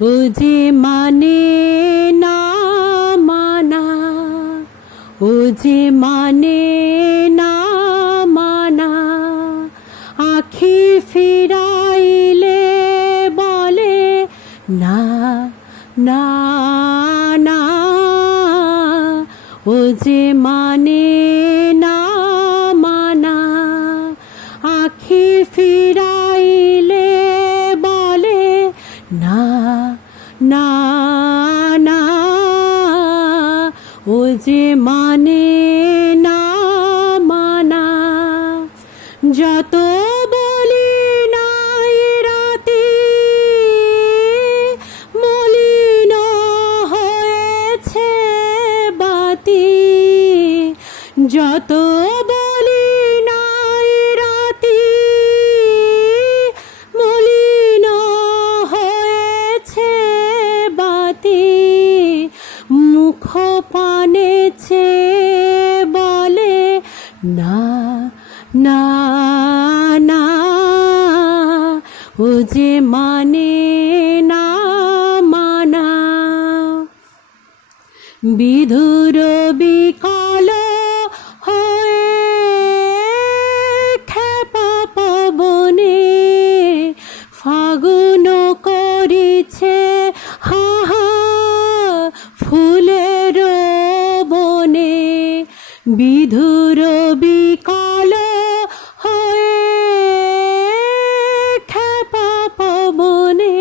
ও যে মানে না মানা, ও যে মানে না মানা, আখি ফিরাইলে বলে না না না। ও যে মানে না মানা, আখি ফিরাইলে বলে না না না। ও যে মানে না মানা, যত বলি নাই রাতে মলিন হয়েছে বাতি, যত বলি নাই রাতি মলিন হয়েছে বাতি, মুখ পানেছে বলে না না না। ও যে মানে না মানা, বিধুর বিকল হয়ে খেপা পবনে ফাগুন করিছে হা হা ফুলের বনে, বিধুর বিকল হয়ে খেপা পবনে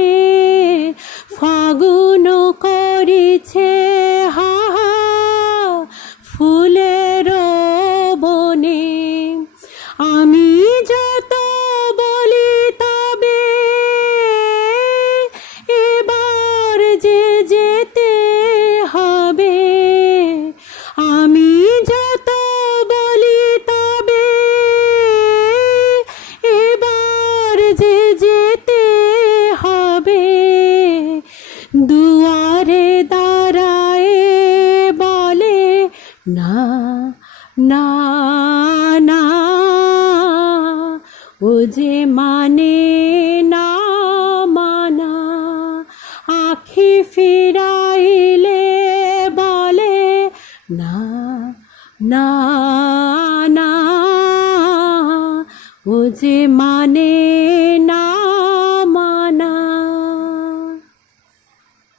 ফাগুন করিছে হা হা ফুলের বনে। আমি যত বলি তবে এবার যে যেতে হবে, আমি যত বলি তবে এবার যে যেতে হবে, দুয়ারে দাঁড়ায় বলে না না না। ও যে মানে না মানা, আখি ফিরাইলে বলে না না না। ও যে মানে